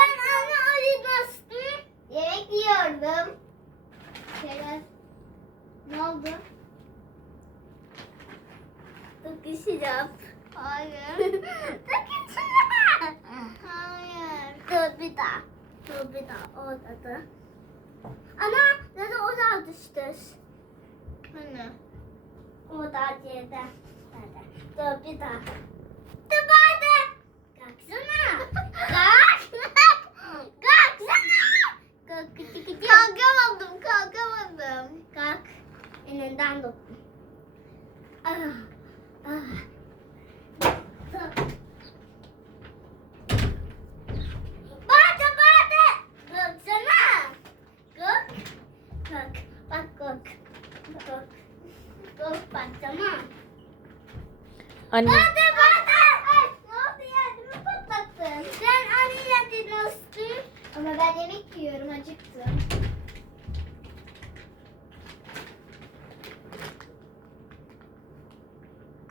Ben anne ayıdastım. Yemek yiyordum. Şöyle. Ne oldu? Dokuşacağım. Hayır. Dokuşacağım. Hayır. Dur bir daha. Dur bir daha. Da. Ana nerede orada düştü? Hani? Orada yerde. Nerede? Dur bir daha. Kalk. Kalk bak tamam. Anne. Bade bade. Ay, ne oldu ya? Değil mi patlattın? Sen anneyle dinozsun. Ama ben yemek yiyorum, acıktım.